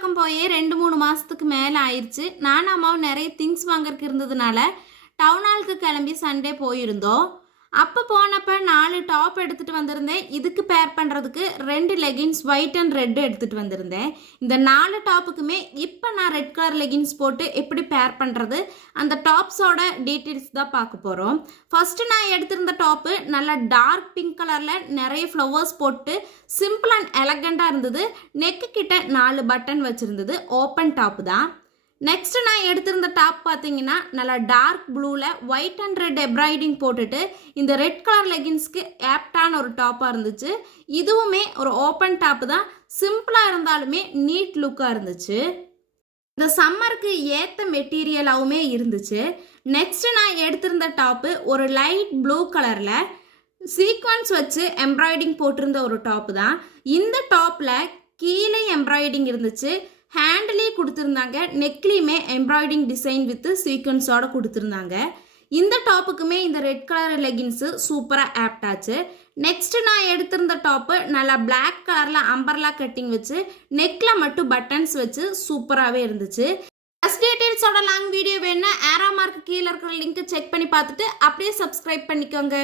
பக்கம் போயே 2-3 மாதத்துக்கு மேலே ஆயிடுச்சு. நானும் அம்மாவும் நிறைய திங்ஸ் வாங்கறதுக்கு இருந்ததுனால டவுன் ஹாலுக்கு கிளம்பி சண்டே போயிருந்தோம். அப்போ போனப்போ 4 டாப் எடுத்துகிட்டு வந்திருந்தேன். இதுக்கு பேர் பண்ணுறதுக்கு 2 லெகின்ஸ் ஒயிட் அண்ட் ரெட் எடுத்துகிட்டு வந்திருந்தேன். இந்த 4 டாப்புக்குமே இப்போ நான் ரெட் கலர் லெகின்ஸ் போட்டு எப்படி பேர் பண்ணுறது, அந்த டாப்ஸோட டீட்டெயில்ஸ் தான் பார்க்க போகிறோம். ஃபஸ்ட்டு நான் எடுத்திருந்த டாப்பு நல்லா டார்க் பிங்க் கலரில் நிறைய ஃப்ளவர்ஸ் போட்டு சிம்பிள் அண்ட் எலகண்ட்டாக இருந்தது. நெக்கு கிட்ட 4 பட்டன் வச்சுருந்தது. ஓப்பன் டாப்பு தான். நெக்ஸ்ட் நான் எடுத்திருந்த டாப் பார்த்தீங்கன்னா நல்லா டார்க் ப்ளூவில் ஒயிட் அண்ட் ரெட் எம்ப்ராய்டிங் போட்டுட்டு இந்த ரெட் கலர் லெகின்ஸ்க்கு ஆப்டான ஒரு டாப்பாக இருந்துச்சு. இதுவுமே ஒரு ஓப்பன் டாப்பு தான். சிம்பிளாக இருந்தாலுமே நீட் லுக்காக இருந்துச்சு. இந்த சம்மருக்கு ஏற்ற மெட்டீரியலாகவுமே இருந்துச்சு. நெக்ஸ்ட் நான் எடுத்திருந்த டாப்பு ஒரு லைட் ப்ளூ கலரில் சீக்வன்ஸ் வச்சு எம்ப்ராய்டிங் போட்டிருந்த ஒரு டாப்பு தான். இந்த டாப்பில் கீழே எம்ப்ராய்டிங் இருந்துச்சு. ஹேண்ட்லேயே கொடுத்துருந்தாங்க. நெக்லேயுமே எம்ப்ராய்டிங் டிசைன் வித் சீக்வன்ஸோட கொடுத்துருந்தாங்க. இந்த டாப்புக்குமே இந்த ரெட் கலர் லெகின்ஸு சூப்பராக ஆப்டாச்சு. நெக்ஸ்ட் நான் எடுத்திருந்த டாப்பு நல்லா பிளாக் கலரில் அம்பர்லா கட்டிங் வச்சு நெக்கில் மட்டும் பட்டன்ஸ் வச்சு சூப்பராகவே இருந்துச்சு. ஃபஸ்ட் டீட்டெயில்ஸோட லாங் வீடியோ வேணுன்னா ஆரோ மார்க் கீழே இருக்கிற லிங்க் செக் பண்ணி பார்த்துட்டு அப்படியே சப்ஸ்கிரைப் பண்ணிக்கோங்க.